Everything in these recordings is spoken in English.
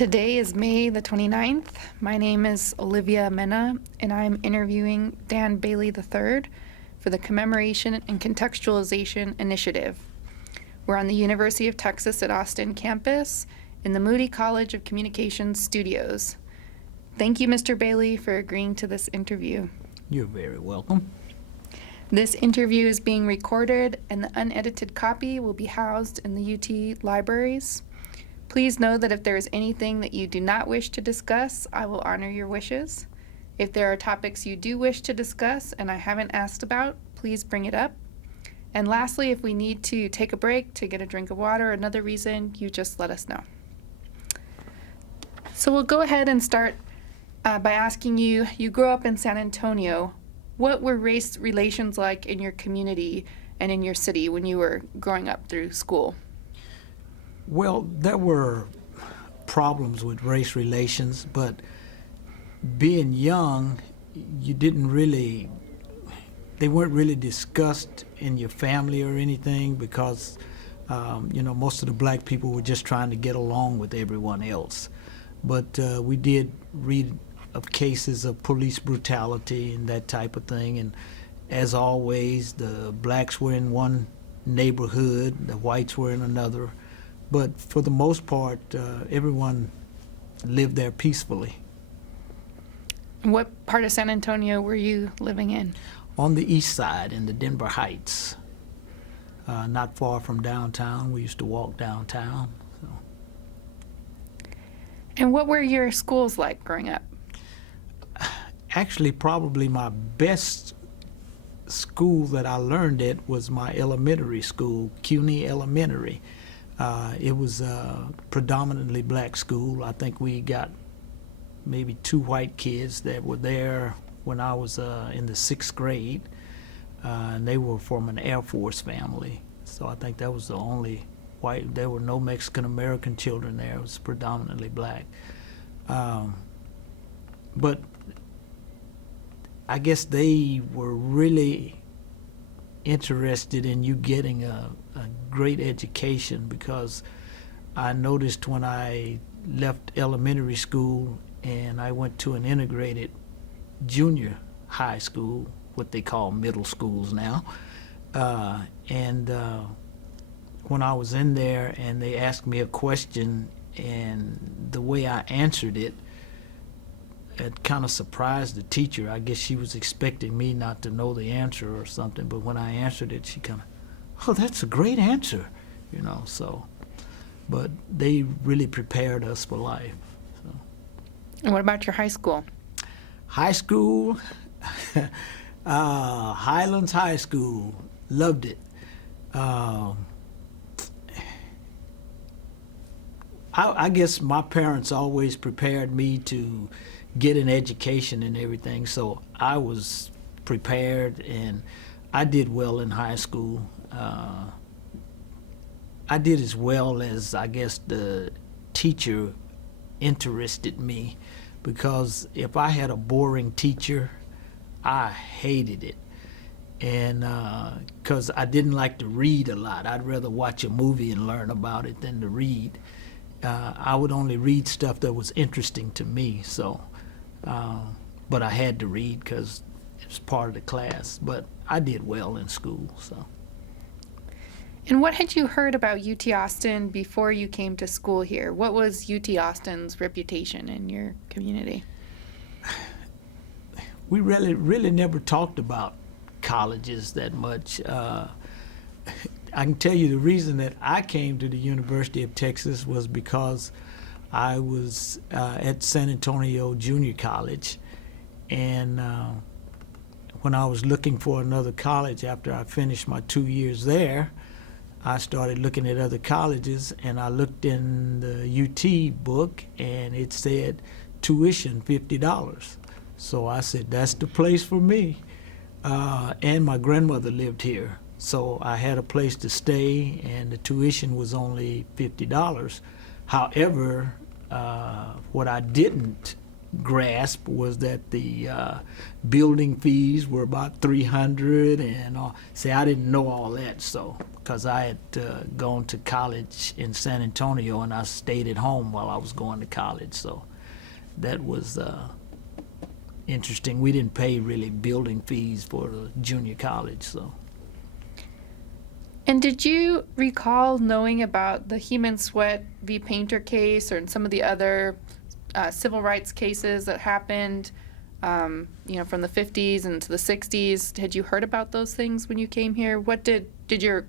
Today is May the 29th. My name is Olivia Mena, and I'm interviewing Dan Bailey III for the Commemoration and Contextualization Initiative. We're on the University of Texas at Austin campus in the Moody College of Communications studios. Thank you, Mr. Bailey, for agreeing to this interview. You're very welcome. This interview is being recorded, and the unedited copy will be housed in the UT libraries. Please know that if there is anything that you do not wish to discuss, I will honor your wishes. If there are topics you do wish to discuss and I haven't asked about, please bring it up. And lastly, if we need to take a break to get a drink of water or another reason, you just let us know. So we'll go ahead and start by asking you grew up in San Antonio. What were race relations like in your community and in your city when you were growing up through school? Well, there were problems with race relations, but being young, they weren't really discussed in your family or anything because, most of the black people were just trying to get along with everyone else. But we did read of cases of police brutality and that type of thing, and as always, the blacks were in one neighborhood, the whites were in another. But for the most part, everyone lived there peacefully. What part of San Antonio were you living in? On the east side, in the Denver Heights, not far from downtown. We used to walk downtown. So. And what were your schools like growing up? Actually, probably my best school that I learned at was my elementary school, CUNY Elementary. It was a predominantly black school. I think we got maybe 2 white kids that were there when I was in the 6th grade, and they were from an Air Force family. So I think that was the only white. There were no Mexican-American children there. It was predominantly black. But I guess they were really interested in you getting a great education, because I noticed when I left elementary school and I went to an integrated junior high school, what they call middle schools now, and when I was in there and they asked me a question, and the way I answered it, it kind of surprised the teacher. I guess she was expecting me not to know the answer or something, but when I answered it, she kind of, oh, that's a great answer, so. But they really prepared us for life. So. And what about your high school? High school, Highlands High School, loved it. I guess my parents always prepared me to get an education and everything, so I was prepared and I did well in high school. I did as well as I guess the teacher interested me, because if I had a boring teacher, I hated it. And because I didn't like to read a lot. I'd rather watch a movie and learn about it than to read. I would only read stuff that was interesting to me, so but I had to read because it was part of the class. But I did well in school. So. And what had you heard about UT Austin before you came to school here? What was UT Austin's reputation in your community? We really never talked about colleges that much. I can tell you the reason that I came to the University of Texas was because I was at San Antonio Junior College, and when I was looking for another college after I finished my 2 years there, I started looking at other colleges, and I looked in the UT book, and it said tuition $50. So I said, that's the place for me. And my grandmother lived here, so I had a place to stay, and the tuition was only $50. However, what I didn't grasp was that the building fees were about $300 and all. See, I didn't know all that, so because I had gone to college in San Antonio and I stayed at home while I was going to college, so that was interesting. We didn't pay really building fees for the junior college, so. And did you recall knowing about the Heman Sweat v. Painter case or some of the other civil rights cases that happened, from the 50s and to the 60s? Had you heard about those things when you came here? What did your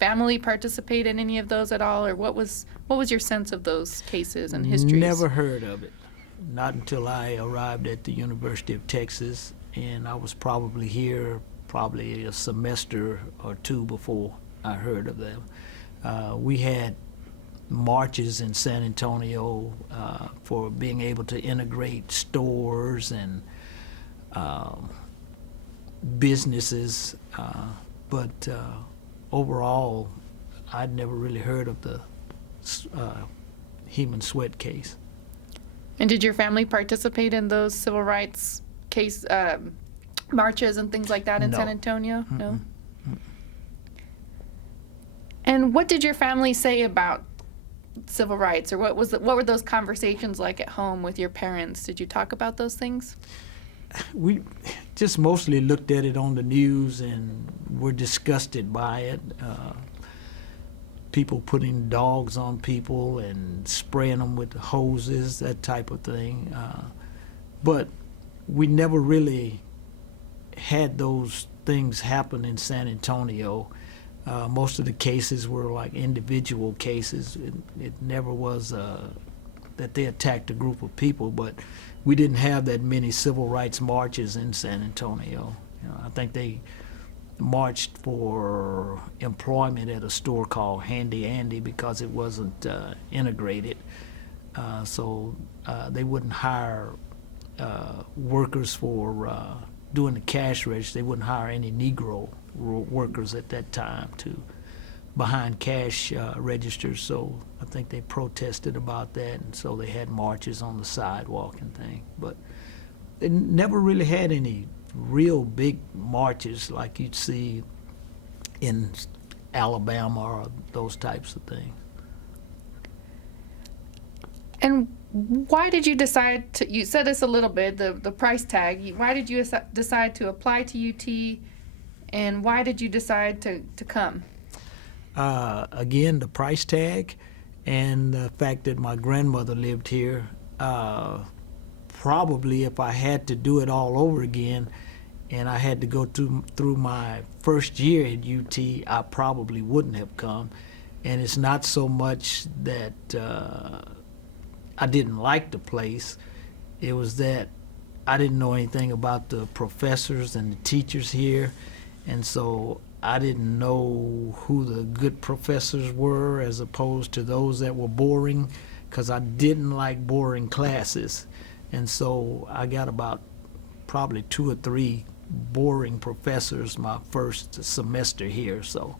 family participate in any of those at all, or what was your sense of those cases and histories? Never heard of it. Not until I arrived at the University of Texas, and I was probably here a semester or two before I heard of them. We had marches in San Antonio for being able to integrate stores and businesses, but overall, I'd never really heard of the Heman Sweat case. And did your family participate in those civil rights case marches and things like that in San Antonio? Mm-mm. No? And what did your family say about civil rights, or what were those conversations like at home with your parents? Did you talk about those things? We just mostly looked at it on the news and were disgusted by it. People putting dogs on people and spraying them with hoses, that type of thing. But we never really had those things happen in San Antonio. Most of the cases were like individual cases. It never was that they attacked a group of people, but we didn't have that many civil rights marches in San Antonio. I think they marched for employment at a store called Handy Andy because it wasn't integrated. So they wouldn't hire workers for doing the cash register. They wouldn't hire any Negro workers at that time to behind cash registers. So I think they protested about that, and so they had marches on the sidewalk and things. But they never really had any real big marches like you'd see in Alabama or those types of things. And why did you decide to, you said this a little bit, the price tag, why did you decide to apply to UT, and why did you decide to come? Again, the price tag and the fact that my grandmother lived here. Probably if I had to do it all over again and I had to go through my first year at UT, I probably wouldn't have come. And it's not so much that I didn't like the place. It was that I didn't know anything about the professors and the teachers here, and so I didn't know who the good professors were as opposed to those that were boring, because I didn't like boring classes. And so I got about probably 2 or 3 boring professors my first semester here. So,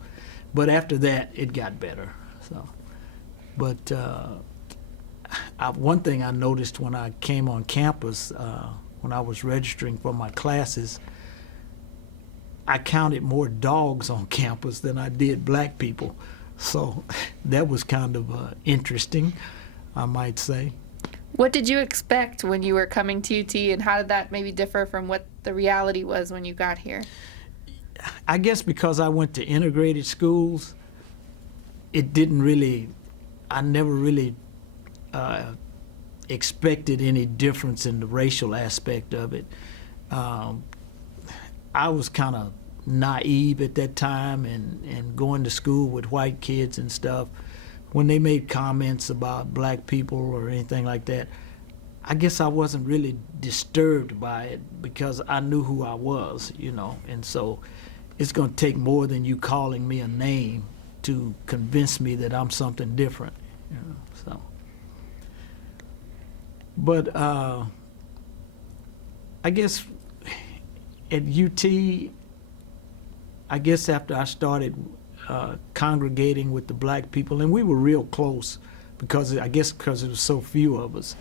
but after that, it got better. So, but one thing I noticed when I came on campus, when I was registering for my classes, I counted more dogs on campus than I did black people. So that was kind of interesting, I might say. What did you expect when you were coming to UT, and how did that maybe differ from what the reality was when you got here? I guess because I went to integrated schools, it didn't really, I never really expected any difference in the racial aspect of it. I was kind of naive at that time and going to school with white kids and stuff. When they made comments about black people or anything like that, I guess I wasn't really disturbed by it because I knew who I was, you know. And so it's going to take more than you calling me a name to convince me that I'm something different, you know. So, but I guess at UT, I guess after I started congregating with the black people, and we were real close because I guess because there was so few of us.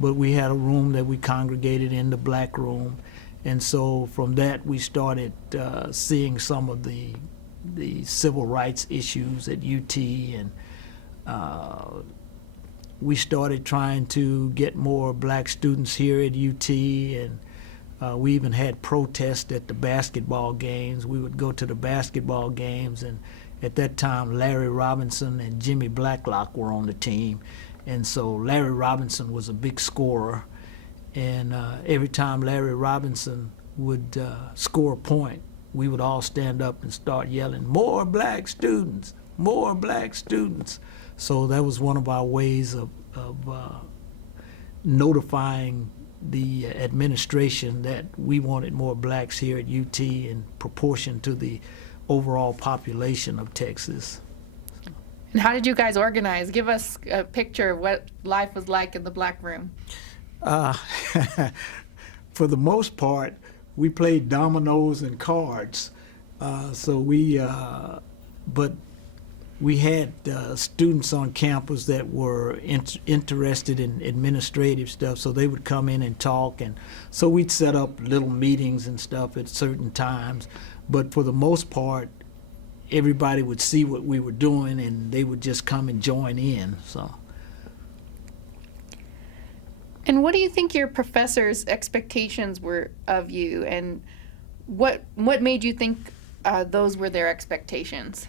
but we had a room that we congregated in, the black room. And so from that, we started seeing some of the civil rights issues at UT, and we started trying to get more black students here at UT, and we even had protests at the basketball games. We would go to the basketball games, and at that time, Larry Robinson and Jimmy Blacklock were on the team. And so Larry Robinson was a big scorer, and every time Larry Robinson would score a point, we would all stand up and start yelling, "More black students, more black students." So that was one of our ways of notifying the administration that we wanted more blacks here at UT in proportion to the overall population of Texas. And how did you guys organize? Give us a picture of what life was like in the black room. For the most part, we played dominoes and cards. But we had students on campus that were interested in administrative stuff, so they would come in and talk, and so we'd set up little meetings and stuff at certain times. But for the most part, everybody would see what we were doing, and they would just come and join in. So. And what do you think your professors' expectations were of you, and what made you think those were their expectations?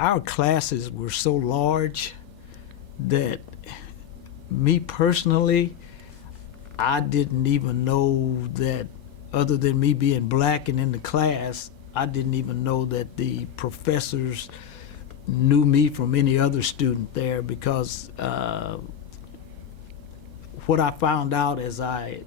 Our classes were so large that me personally, I didn't even know that, other than me being black and in the class, I didn't even know that the professors knew me from any other student there, because what I found out as I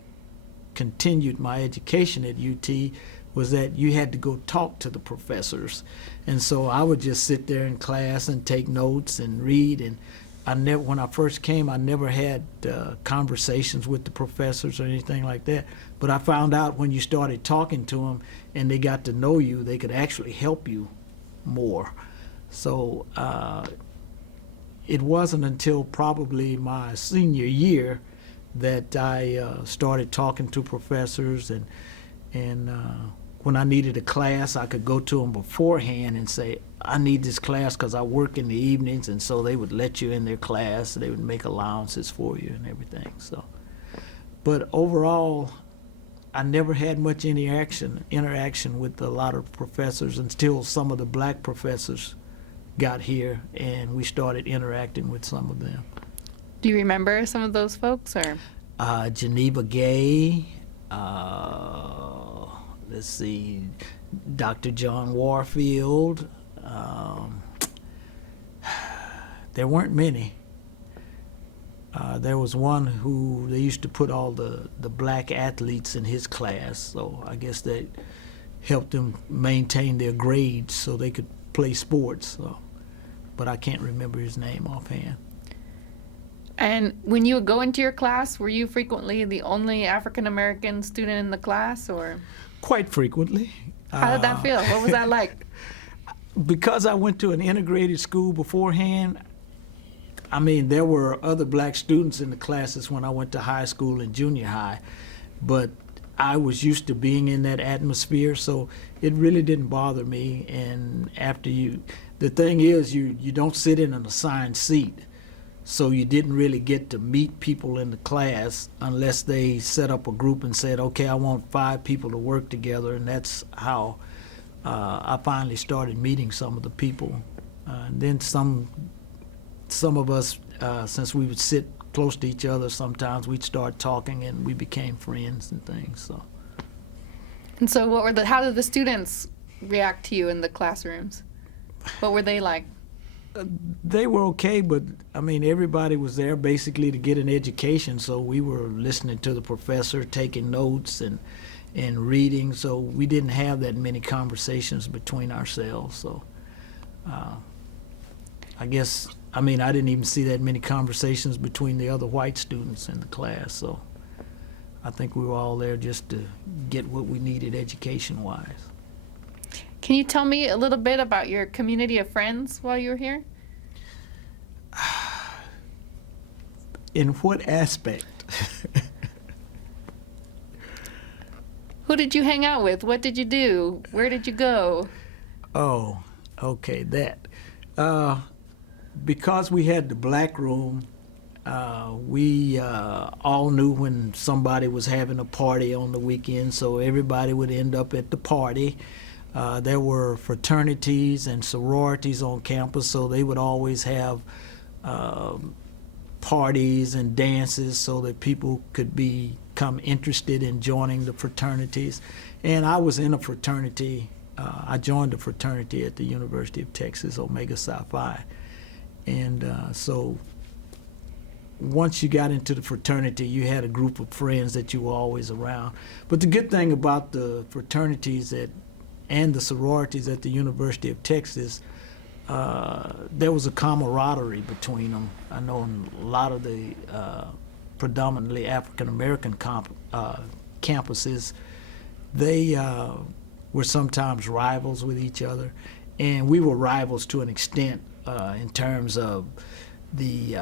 continued my education at UT was that you had to go talk to the professors. And so I would just sit there in class and take notes and read. And when I first came, I never had conversations with the professors or anything like that. But I found out when you started talking to them and they got to know you, they could actually help you more. So it wasn't until probably my senior year that I started talking to professors, and when I needed a class, I could go to them beforehand and say, "I need this class because I work in the evenings," and so they would let you in their class. They would make allowances for you and everything. So, but overall, I never had much interaction with a lot of professors until some of the black professors got here, and we started interacting with some of them. Do you remember some of those folks, or? Geneva Gay, let's see, Dr. John Warfield. There weren't many. There was one who they used to put all the black athletes in his class, so I guess that helped them maintain their grades so they could play sports. So, but I can't remember his name offhand. And when you would go into your class, were you frequently the only African American student in the class, or? Quite frequently. How did that feel? What was that like? Because I went to an integrated school beforehand, I mean, there were other black students in the classes when I went to high school and junior high, but I was used to being in that atmosphere, so it really didn't bother me. And the thing is, you don't sit in an assigned seat. So you didn't really get to meet people in the class unless they set up a group and said, "Okay, I want 5 people to work together," and that's how I finally started meeting some of the people. And then some of us, since we would sit close to each other, sometimes we'd start talking and we became friends and things. So. And so, how did the students react to you in the classrooms? What were they like? They were okay, but I mean, everybody was there basically to get an education, so we were listening to the professor, taking notes and reading, so we didn't have that many conversations between ourselves. So I guess, I mean, I didn't even see that many conversations between the other white students in the class, so I think we were all there just to get what we needed education-wise. Can you tell me a little bit about your community of friends while you were here? In what aspect? Who did you hang out with? What did you do? Where did you go? Oh, okay, that. Because we had the black room, we all knew when somebody was having a party on the weekend, so everybody would end up at the party. There were fraternities and sororities on campus, so they would always have parties and dances so that people could become interested in joining the fraternities. And I was in a fraternity. I joined a fraternity at the University of Texas, Omega Psi Phi. And so once you got into the fraternity, you had a group of friends that you were always around. But the good thing about the fraternities and the sororities at the University of Texas, there was a camaraderie between them. I know in a lot of the predominantly African American campuses, they were sometimes rivals with each other, and we were rivals to an extent in terms of the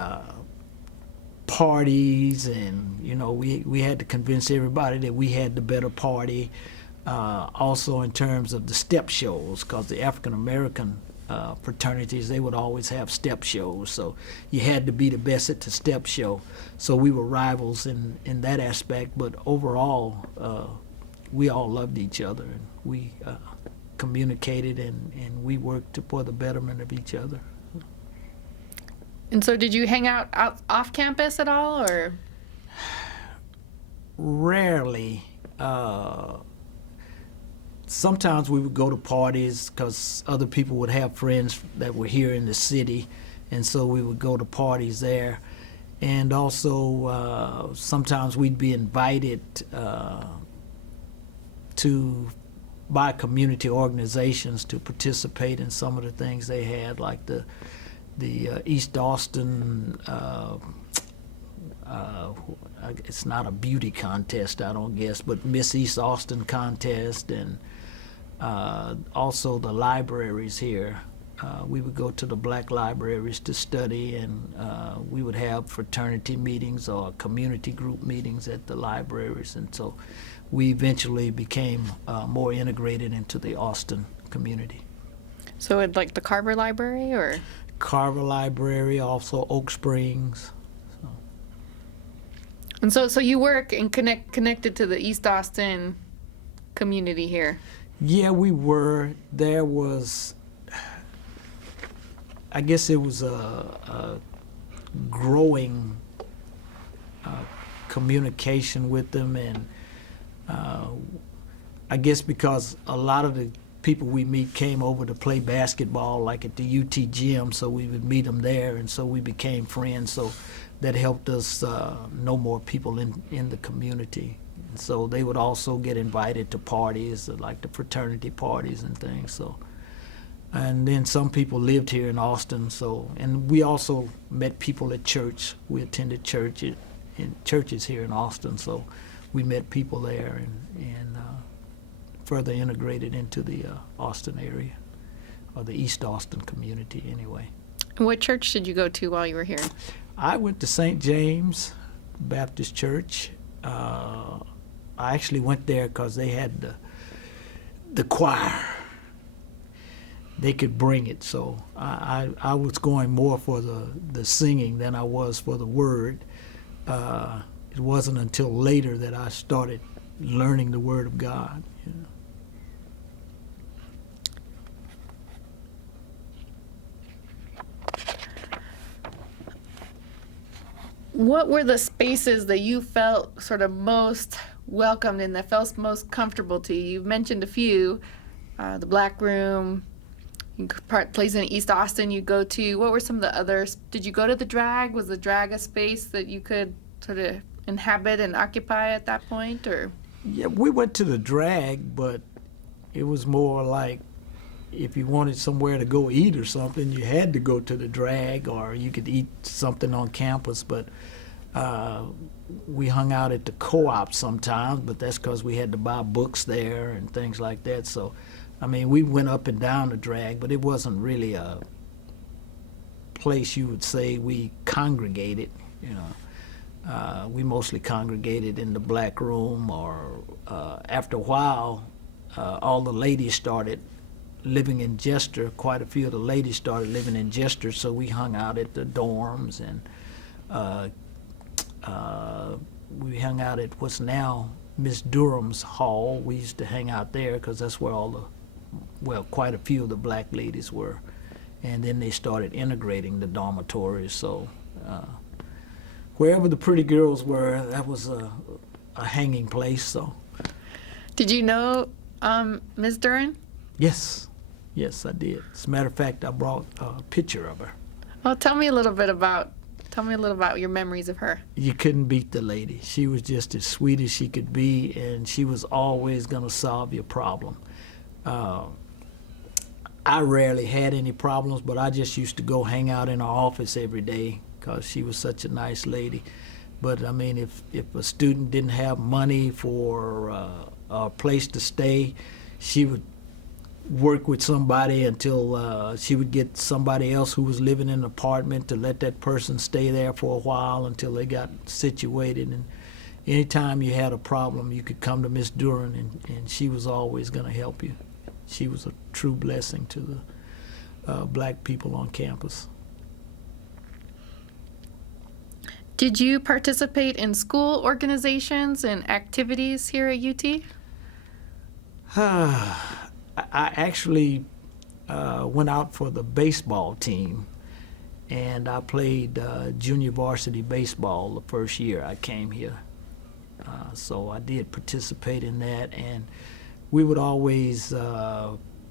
parties, and we had to convince everybody that we had the better party. Also in terms of the step shows, because the African American fraternities, they would always have step shows, so you had to be the best at the step show. So we were rivals in that aspect, but overall we all loved each other, and we communicated, and we worked for the betterment of each other. And so did you hang out off campus at all, or? Rarely. Sometimes we would go to parties because other people would have friends that were here in the city, and so we would go to parties there. And also sometimes we'd be invited by community organizations to participate in some of the things they had, like the East Austin, it's not a beauty contest, I don't guess, but Miss East Austin contest, and also the libraries here. We would go to the black libraries to study, and we would have fraternity meetings or community group meetings at the libraries, and so we eventually became more integrated into the Austin community. So at like the Carver Library, or? Carver Library, also Oak Springs. And so you work and connected to the East Austin community here. Yeah, we were. There was, I guess it was a growing communication with them, and I guess because a lot of the people we meet came over to play basketball, like at the UT gym, so we would meet them there, and so we became friends. So that helped us know more people in the community. And so they would also get invited to parties, like the fraternity parties and things. So, and then some people lived here in Austin. So, and we also met people at church. We attended churches here in Austin. So, we met people there and further integrated into the Austin area, or the East Austin community anyway. And what church did you go to while you were here? I went to St. James Baptist Church. I actually went there because they had the choir. They could bring it, so I was going more for the singing than I was for the word. It wasn't until later that I started learning the Word of God. What were the spaces that you felt sort of most welcomed in, that felt most comfortable to you? You've mentioned a few, the Black Room, place in East Austin you go to. What were some of the others? Did you go to the Drag? Was the Drag a space that you could sort of inhabit and occupy at that point, or? Yeah, we went to the Drag, but it was more like if you wanted somewhere to go eat or something, you had to go to the Drag, or you could eat something on campus. But we hung out at the Co-op sometimes, but that's because we had to buy books there and things like that. So, I mean, we went up and down the Drag, but it wasn't really a place you would say we congregated. you know. We mostly congregated in the black room, or after a while, all the ladies started living in Jester. Quite a few of the ladies started living in Jester, so we hung out at the dorms, and we hung out at what's now Miss Durham's hall. We used to hang out there because that's where quite a few of the black ladies were. And then they started integrating the dormitories, so wherever the pretty girls were, that was a hanging place. So, Did you know Ms. Duran? yes, I did. As a matter of fact, I brought a picture of her. Well, tell me a little about your memories of her. You couldn't beat the lady. She was just as sweet as she could be, and she was always going to solve your problem. I rarely had any problems, but I just used to go hang out in her office every day because she was such a nice lady. But I mean, if a student didn't have money for a place to stay, she would work with somebody until she would get somebody else who was living in an apartment to let that person stay there for a while until they got situated. And anytime you had a problem, you could come to Miss Duran, and she was always going to help you. She was a true blessing to the black people on campus. Did you participate in school organizations and activities here at UT? I actually went out for the baseball team, and I played junior varsity baseball the first year I came here. So I did participate in that, and we would always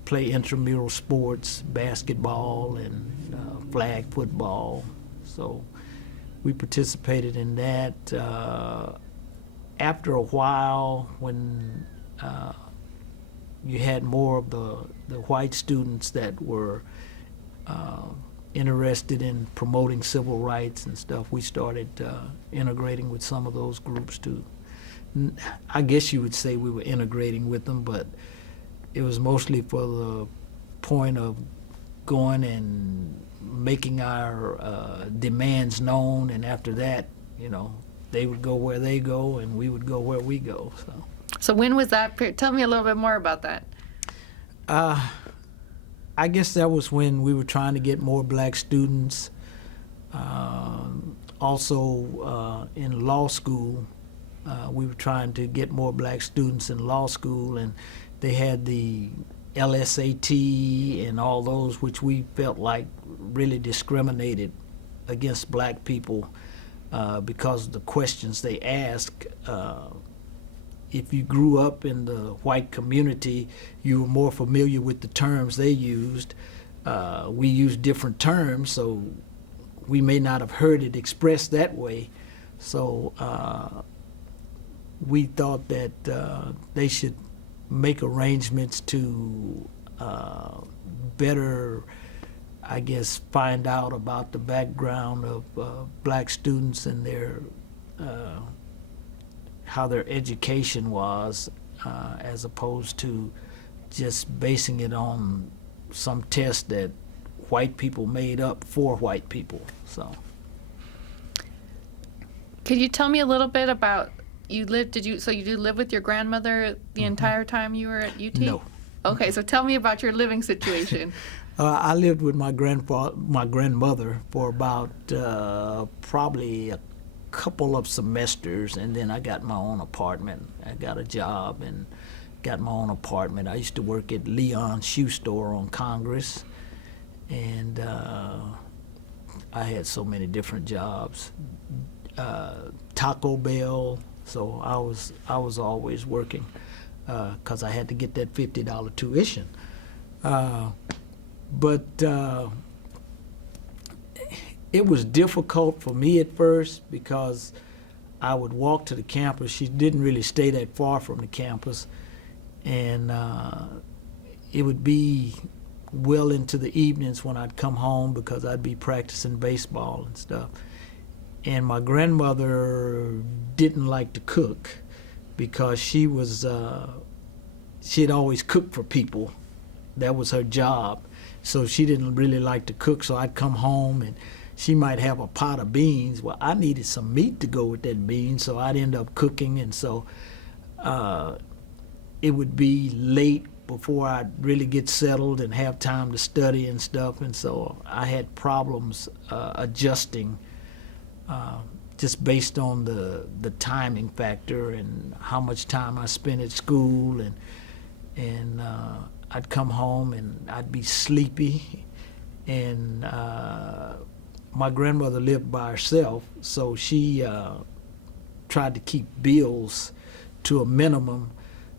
play intramural sports, basketball and flag football. So we participated in that. After a while, when you had more of the white students that were interested in promoting civil rights and stuff, we started integrating with some of those groups too. I guess you would say we were integrating with them, but it was mostly for the point of going and making our demands known, and after that, you know, they would go where they go and we would go where we go. So when was that? Tell me a little bit more about that. I guess that was when we were trying to get more black students. Also in law school, we were trying to get more black students in law school, and they had the LSAT and all those, which we felt like really discriminated against black people because of the questions they asked. If you grew up in the white community, you were more familiar with the terms they used. We used different terms, so we may not have heard it expressed that way. So we thought that they should make arrangements to better, I guess, find out about the background of black students and their how their education was, as opposed to just basing it on some test that white people made up for white people. So, could you tell me a little bit about you did live with your grandmother the entire time you were at UT? No. Okay, so tell me about your living situation. I lived with my grandmother for about probably a couple of semesters, and then I got my own apartment. I got a job and got my own apartment. I used to work at Leon's shoe store on Congress, and I had so many different jobs. Taco Bell. So I was always working because I had to get that $50 tuition. But it was difficult for me at first because I would walk to the campus. She didn't really stay that far from the campus, and it would be well into the evenings when I'd come home because I'd be practicing baseball and stuff. And my grandmother didn't like to cook because she had always cooked for people. That was her job. So she didn't really like to cook. So I'd come home and she might have a pot of beans. Well, I needed some meat to go with that bean, so I'd end up cooking, and so it would be late before I'd really get settled and have time to study and stuff, and so I had problems adjusting just based on the timing factor and how much time I spent at school, and I'd come home and I'd be sleepy, and my grandmother lived by herself, so she tried to keep bills to a minimum.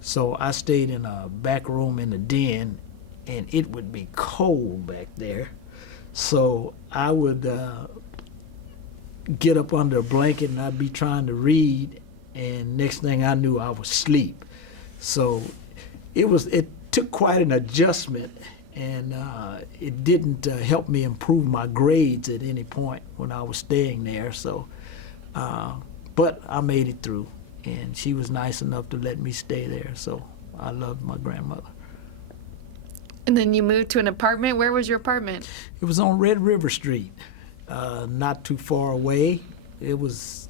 So I stayed in a back room in the den, and it would be cold back there. So I would get up under a blanket and I'd be trying to read, and next thing I knew I was asleep. So it took quite an adjustment, and it didn't help me improve my grades at any point when I was staying there. So, but I made it through, and she was nice enough to let me stay there. So I loved my grandmother. And then you moved to an apartment. Where was your apartment? It was on Red River Street, not too far away. It was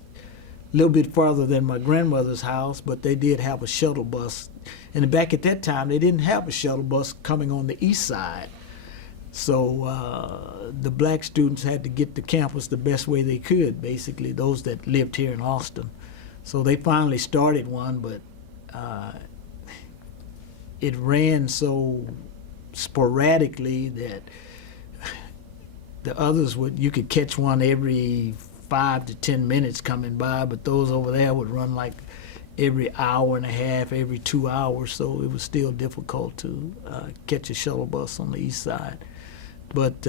a little bit farther than my grandmother's house, but they did have a shuttle bus. And back at that time, they didn't have a shuttle bus coming on the east side. So the black students had to get to campus the best way they could, basically, those that lived here in Austin. So they finally started one, but it ran so sporadically that the others you could catch one every 5 to 10 minutes coming by, but those over there would run like every hour and a half, every 2 hours, so it was still difficult to catch a shuttle bus on the east side. But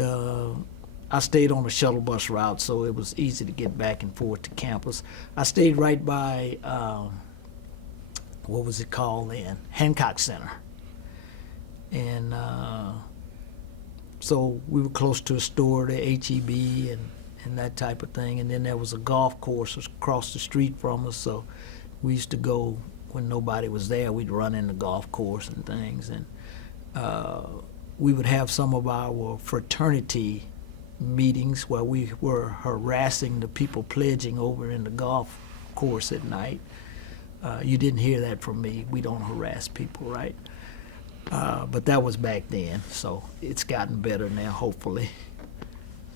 I stayed on the shuttle bus route, so it was easy to get back and forth to campus. I stayed right by, what was it called then? Hancock Center. And so we were close to a store, the H-E-B, and that type of thing. And then there was a golf course across the street from us, so we used to go when nobody was there. We'd run in the golf course and things. And we would have some of our fraternity meetings where we were harassing the people pledging over in the golf course at night. You didn't hear that from me. We don't harass people, right? But that was back then, so it's gotten better now, hopefully.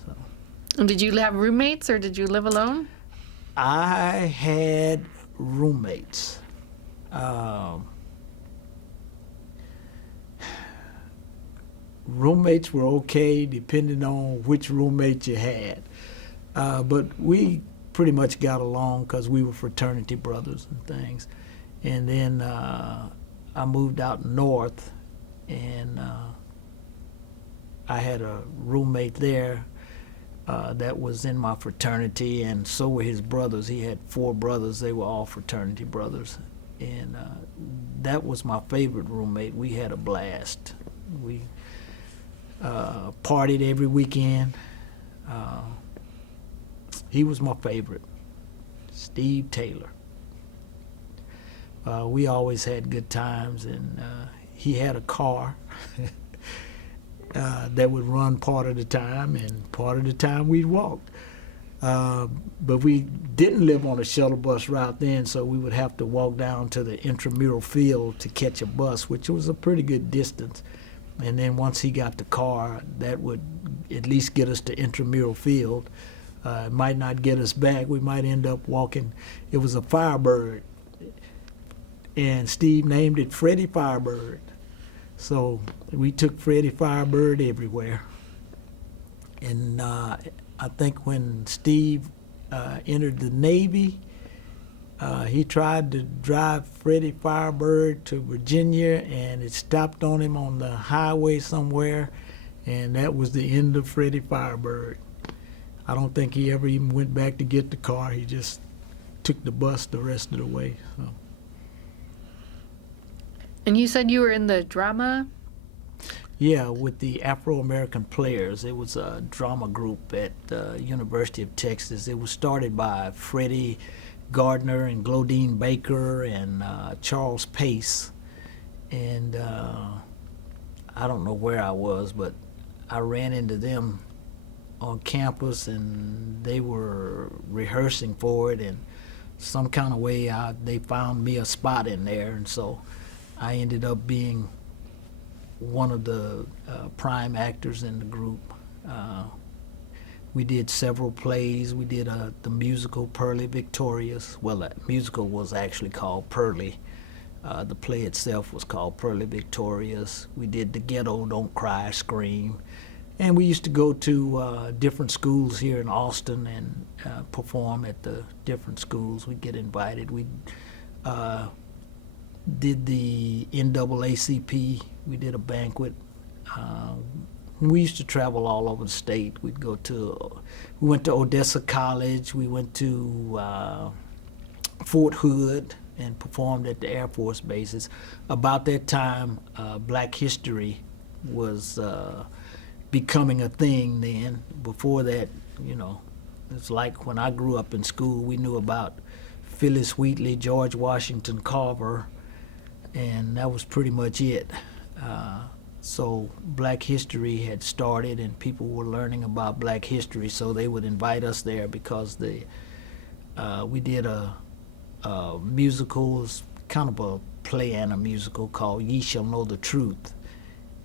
So. And did you have roommates or did you live alone? I had roommates. Roommates were okay depending on which roommate you had. But we pretty much got along because we were fraternity brothers and things. And then I moved out north, and I had a roommate there that was in my fraternity, and so were his brothers. He had 4 brothers. They were all fraternity brothers. And that was my favorite roommate. We had a blast. We partied every weekend. He was my favorite, Steve Taylor. We always had good times, and he had a car that would run part of the time, and part of the time we'd walk. But we didn't live on a shuttle bus route then, so we would have to walk down to the intramural field to catch a bus, which was a pretty good distance. And then once he got the car, that would at least get us to intramural field. It might not get us back. We might end up walking. It was a Firebird, and Steve named it Freddie Firebird. So we took Freddie Firebird everywhere. And I think when Steve entered the Navy, he tried to drive Freddie Firebird to Virginia, and it stopped on him on the highway somewhere, and that was the end of Freddie Firebird. I don't think he ever even went back to get the car. He just took the bus the rest of the way. So. And you said you were in the drama? Yeah, with the Afro-American Players. It was a drama group at the University of Texas. It was started by Freddie Gardner and Glodine Baker and Charles Pace. And I don't know where I was, but I ran into them on campus, and they were rehearsing for it, and some kind of way they found me a spot in there, and so I ended up being one of the prime actors in the group. We did several plays. We did the musical Pearly Victorious. Well, that musical was actually called Pearly. The play itself was called Pearly Victorious. We did The Ghetto Don't Cry, Scream. And we used to go to different schools here in Austin and perform at the different schools. We'd get invited. We did the NAACP. We did a banquet. We used to travel all over the state. We went to Odessa College. We went to Fort Hood and performed at the Air Force bases. About that time, Black History was becoming a thing then. Before that, it's like when I grew up in school, we knew about Phyllis Wheatley, George Washington Carver, and that was pretty much it. So Black History had started, and people were learning about Black History, so they would invite us there because we did a musical, kind of a play and a musical called Ye Shall Know the Truth.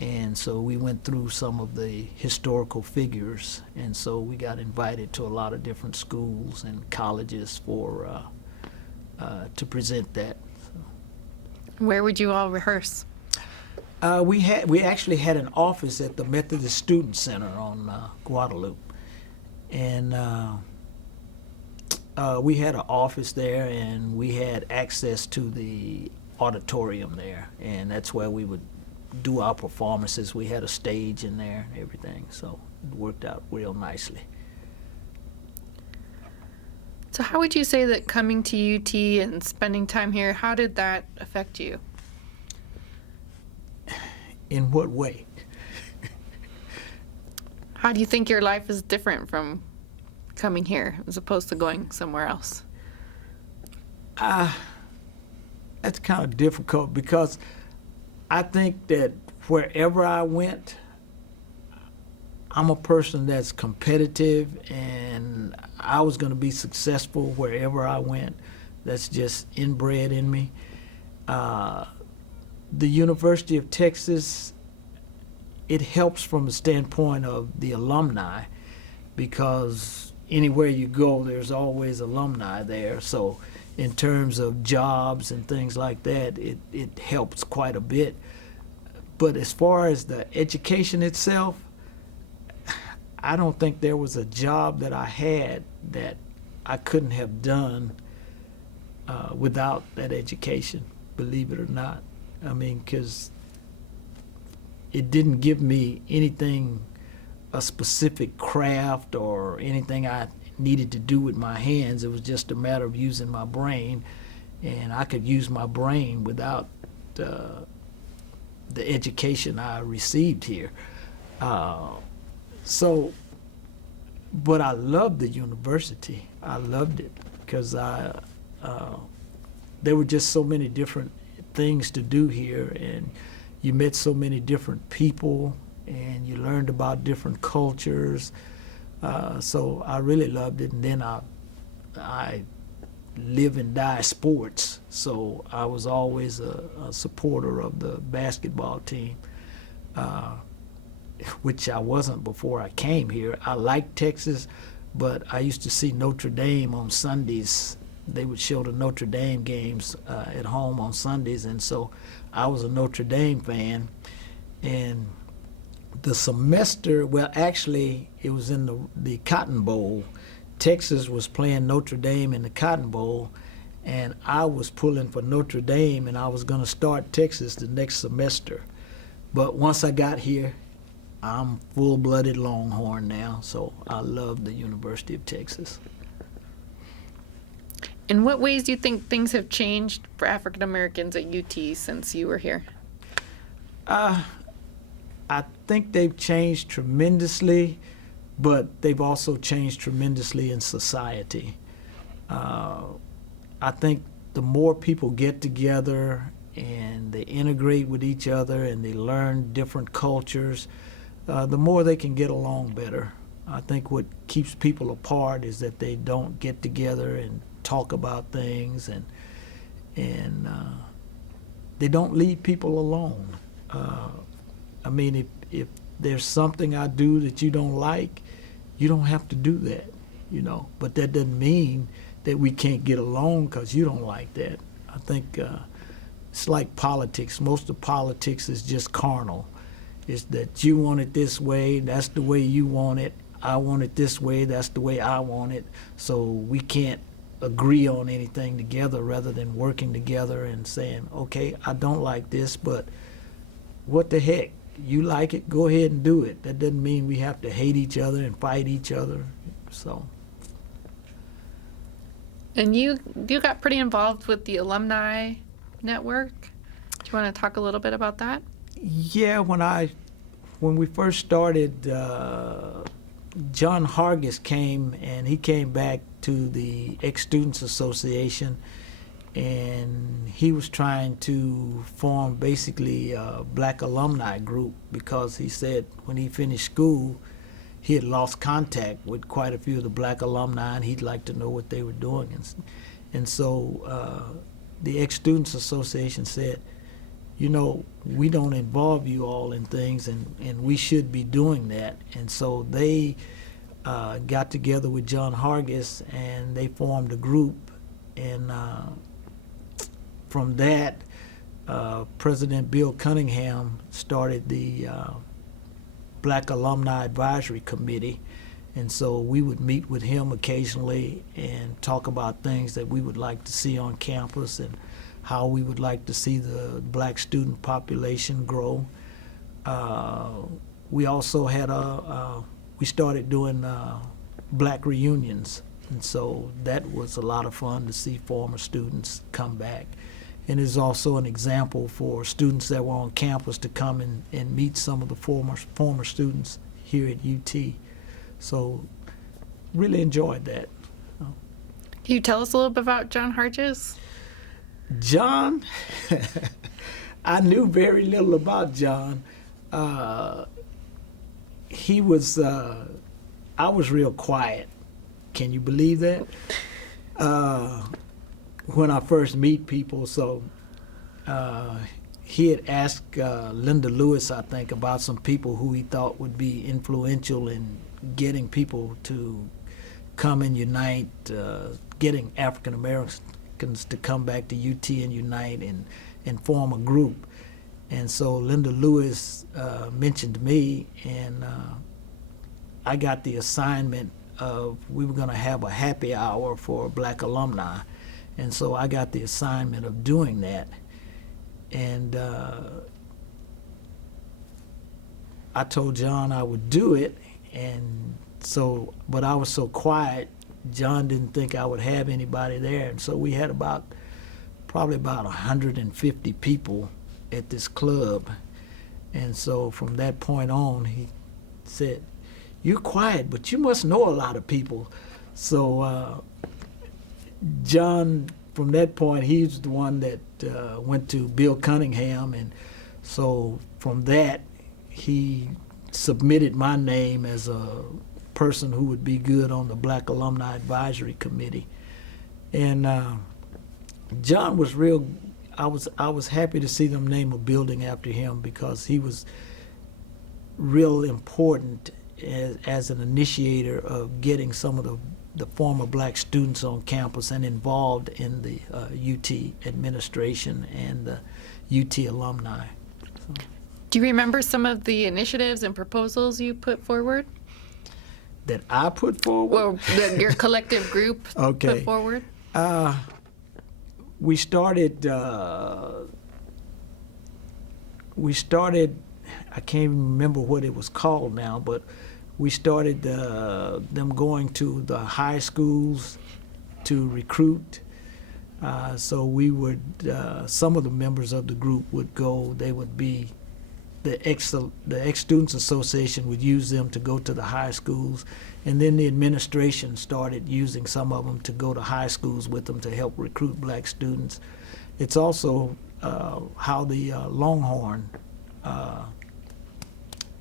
And so we went through some of the historical figures, and so we got invited to a lot of different schools and colleges to present that. Where would you all rehearse? We actually had an office at the Methodist Student Center on Guadalupe, and we had an office there, and we had access to the auditorium there, and that's where we would do our performances. We had a stage in there and everything, so it worked out real nicely. So how would you say that coming to UT and spending time here, how did that affect you? In what way? How do you think your life is different from coming here as opposed to going somewhere else? That's kind of difficult because I think that wherever I went, I'm a person that's competitive, and I was going to be successful wherever I went. That's just inbred in me. The University of Texas, it helps from the standpoint of the alumni, because anywhere you go, there's always alumni there. So in terms of jobs and things like that, it helps quite a bit. But as far as the education itself, I don't think there was a job that I had that I couldn't have done without that education, believe it or not. I mean, because it didn't give me anything, a specific craft or anything I needed to do with my hands. It was just a matter of using my brain, and I could use my brain without the education I received here. But I loved the university. I loved it because there were just so many different things to do here, and you met so many different people, and you learned about different cultures. So I really loved it. And then I live and die sports, so I was always a supporter of the basketball team, which I wasn't before I came here. I liked Texas, but I used to see Notre Dame on Sundays. They would show the Notre Dame games at home on Sundays, and so I was a Notre Dame fan. And the semester, well, actually, it was in the Cotton Bowl. Texas was playing Notre Dame in the Cotton Bowl, and I was pulling for Notre Dame, and I was going to start Texas the next semester. But once I got here, I'm full-blooded Longhorn now, so I love the University of Texas. In what ways do you think things have changed for African Americans at UT since you were here? I think they've changed tremendously, but they've also changed tremendously in society. I think the more people get together and they integrate with each other and they learn different cultures, the more they can get along better. I think what keeps people apart is that they don't get together and talk about things, and they don't leave people alone. I mean, if there's something I do that you don't like, you don't have to do that, you know. But that doesn't mean that we can't get along because you don't like that. I think it's like politics. Most of politics is just carnal. It's that you want it this way, that's the way you want it. I want it this way, that's the way I want it. So we can't agree on anything together rather than working together and saying, okay, I don't like this, but what the heck? You like it, go ahead and do it. That doesn't mean we have to hate each other and fight each other. So. And you got pretty involved with the alumni network. Do you want to talk a little bit about that? Yeah, when we first started, John Hargis came, and he came back to the Ex-Students Association, and he was trying to form basically a black alumni group, because he said when he finished school, he had lost contact with quite a few of the black alumni, and he'd like to know what they were doing. And so the Ex-Students Association said, you know, we don't involve you all in things, and we should be doing that. And so they got together with John Hargis, and they formed a group. And from that, President Bill Cunningham started the Black Alumni Advisory Committee. And so we would meet with him occasionally and talk about things that we would like to see on campus and how we would like to see the black student population grow. We also had we started doing black reunions, and so that was a lot of fun to see former students come back. And it's also an example for students that were on campus to come and meet some of the former students here at UT. So really enjoyed that. Can you tell us a little bit about John Hargis? John, I knew very little about John. He was, I was real quiet. Can you believe that? When I first meet people, so he had asked Linda Lewis, I think, about some people who he thought would be influential in getting people to come and unite, getting African Americans to come back to UT and unite and form a group. And so Linda Lewis mentioned me, and I got the assignment of, we were going to have a happy hour for black alumni. And so I got the assignment of doing that. And I told John I would do it, and so, but I was so quiet, John didn't think I would have anybody there. And so we had probably about 150 people at this club. And so from that point on, he said, "You're quiet, but you must know a lot of people." So John, from that point, he's the one that went to Bill Cunningham. And so from that, he submitted my name as a person who would be good on the Black Alumni Advisory Committee. And John was real. I was happy to see them name a building after him, because he was real important as an initiator of getting some of the former black students on campus and involved in the UT administration and the UT alumni. So. Do you remember some of the initiatives and proposals you put forward? That I put forward? Well, that your collective group Okay. put forward? We started, I can't even remember what it was called now, but we started them going to the high schools to recruit. So we would, some of the members of the group would go, they would be, the Ex-Students Association would use them to go to the high schools, and then the administration started using some of them to go to high schools with them to help recruit black students. It's also how the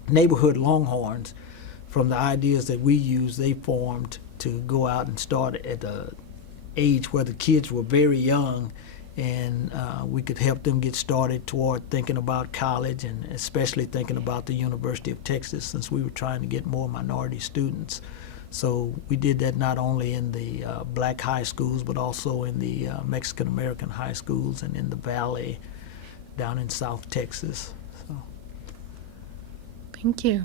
neighborhood Longhorns from the ideas that we use, they formed to go out and start at the age where the kids were very young, and we could help them get started toward thinking about college, and especially thinking about the University of Texas, since we were trying to get more minority students. So we did that not only in the black high schools, but also in the Mexican American high schools and in the Valley down in South Texas. So. Thank you.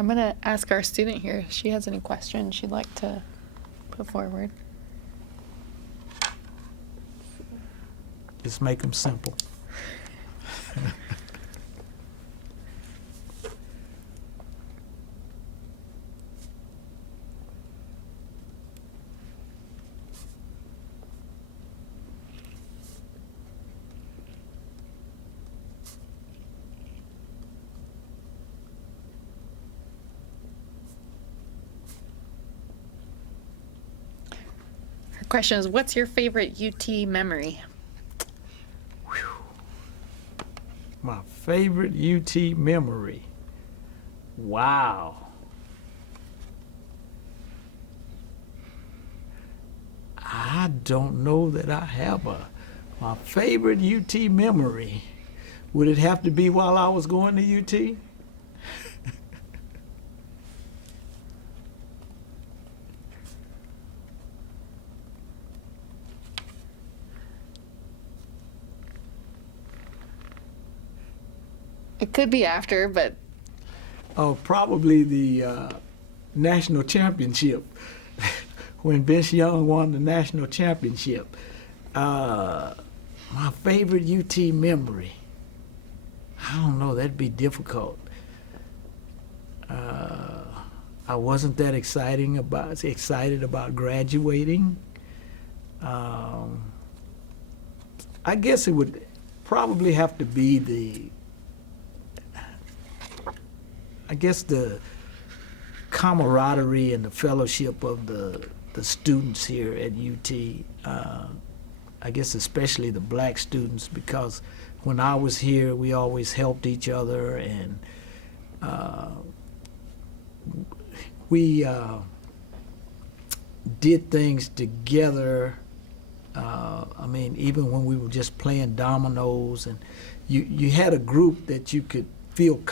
I'm going to ask our student here if she has any questions she'd like to put forward. Just make them simple. Her question is, what's your favorite UT memory? My favorite UT memory. Wow. I don't know that I have my favorite UT memory. Would it have to be while I was going to UT? It could be after, but Oh, probably the national championship. When Vince Young won the national championship. My favorite UT memory. I don't know, that'd be difficult. I wasn't that excited about graduating. I guess it would probably have to be the camaraderie and the fellowship of the students here at UT. I guess especially the black students, because when I was here, we always helped each other, and we did things together. I mean, even when we were just playing dominoes, and you had a group that you could feel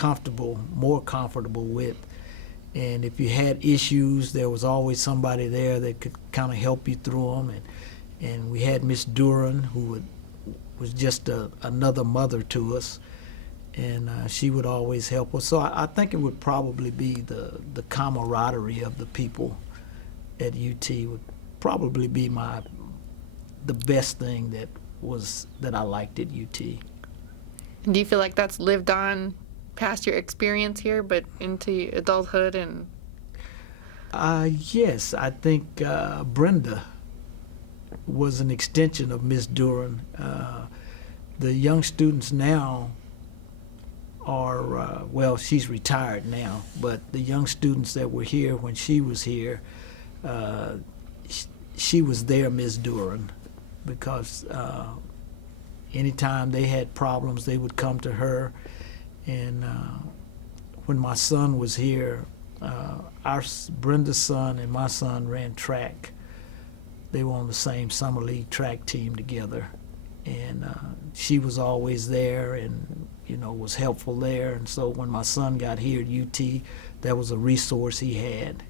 more comfortable with. And if you had issues, there was always somebody there that could kind of help you through them. And we had Miss Duran, who was just another mother to us, and she would always help us. So I think it would probably be the camaraderie of the people at UT would probably be the best thing that I liked at UT. do you feel like that's lived on past your experience here, but into adulthood? And yes, I think Brenda was an extension of Miss Duran. The young students now are, well, she's retired now, but the young students that were here when she was here, she was their Miss Duran, because anytime they had problems, they would come to her. And when my son was here, Brenda's son and my son ran track. They were on the same summer league track team together, and she was always there, and was helpful there. And so when my son got here at UT, that was a resource he had.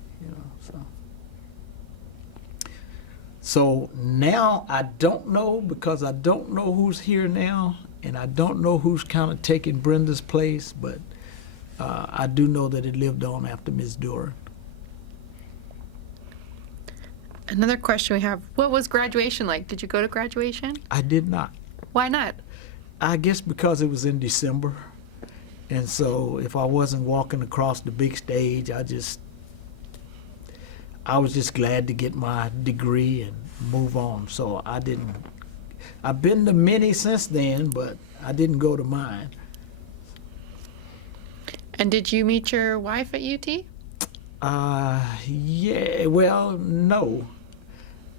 So now I don't know, because I don't know who's here now, and I don't know who's kind of taking Brenda's place, but I do know that it lived on after Ms. Duran. another question we have, what was graduation like? Did you go to graduation? I did not. Why not? I guess because it was in December, and so if I wasn't walking across the big stage, I was just glad to get my degree and move on. So I didn't. I've been to many since then, but I didn't go to mine. And did you meet your wife at UT? Yeah, well, no.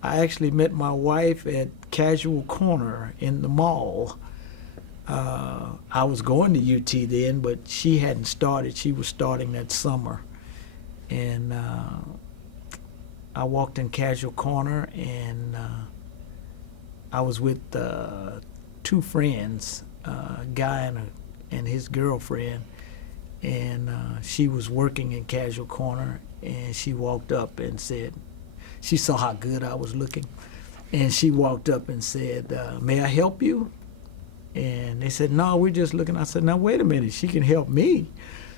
I actually met my wife at Casual Corner in the mall. I was going to UT then, but she hadn't started. She was starting that summer. And I walked in Casual Corner, and I was with two friends, a guy and his girlfriend, and she was working in Casual Corner, and she walked up and said, she saw how good I was looking, and she walked up and said, "May I help you?" And they said, "No, we're just looking." I said, "Now wait a minute, she can help me."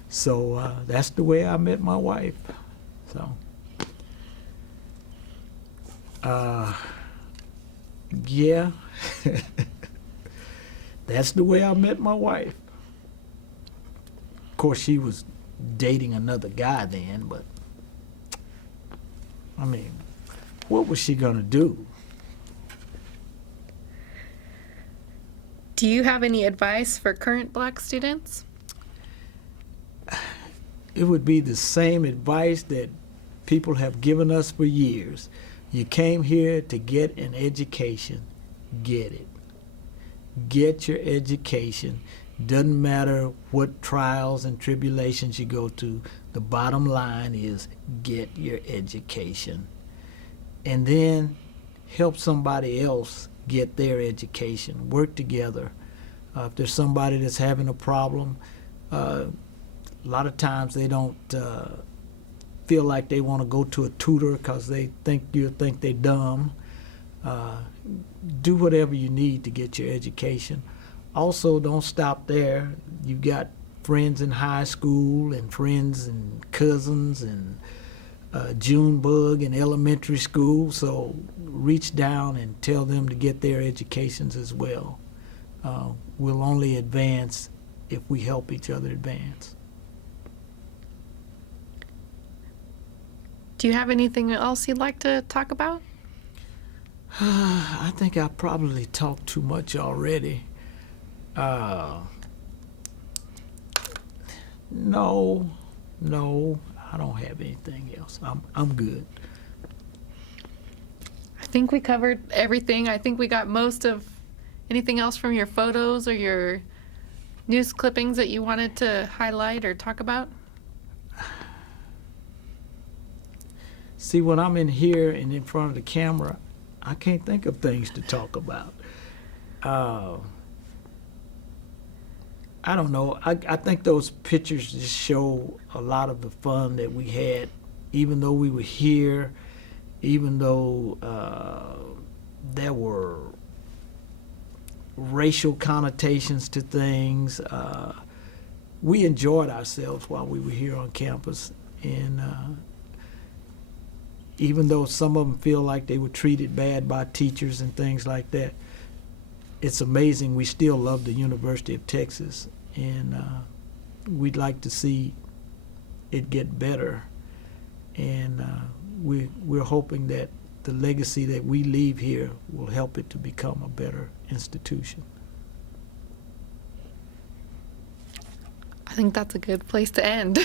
So that's the way I met my wife. So, yeah, that's the way I met my wife. Of course, she was dating another guy then, but I mean, what was she gonna do? Do you have any advice for current Black students? It would be the same advice that people have given us for years. You came here to get an education. Get it. Get your education. Doesn't matter what trials and tribulations you go to. The bottom line is get your education. And then help somebody else get their education. Work together. If there's somebody that's having a problem, a lot of times they don't feel like they want to go to a tutor because they think you think they're dumb. Do whatever you need to get your education. Also, don't stop there. You've got friends in high school and friends and cousins and Junebug in elementary school, so reach down and tell them to get their educations as well. We'll only advance if we help each other advance. Do you have anything else you'd like to talk about? I think I probably talked too much already. No, I don't have anything else. I'm good. I think we covered everything. I think we got most of anything else from your photos or your news clippings that you wanted to highlight or talk about. See, when I'm in here and in front of the camera, I can't think of things to talk about. I don't know. I think those pictures just show a lot of the fun that we had, even though we were here, even though there were racial connotations to things. We enjoyed ourselves while we were here on campus, and even though some of them feel like they were treated bad by teachers and things like that, it's amazing we still love the University of Texas, and we'd like to see it get better. And we're hoping that the legacy that we leave here will help it to become a better institution. I think that's a good place to end.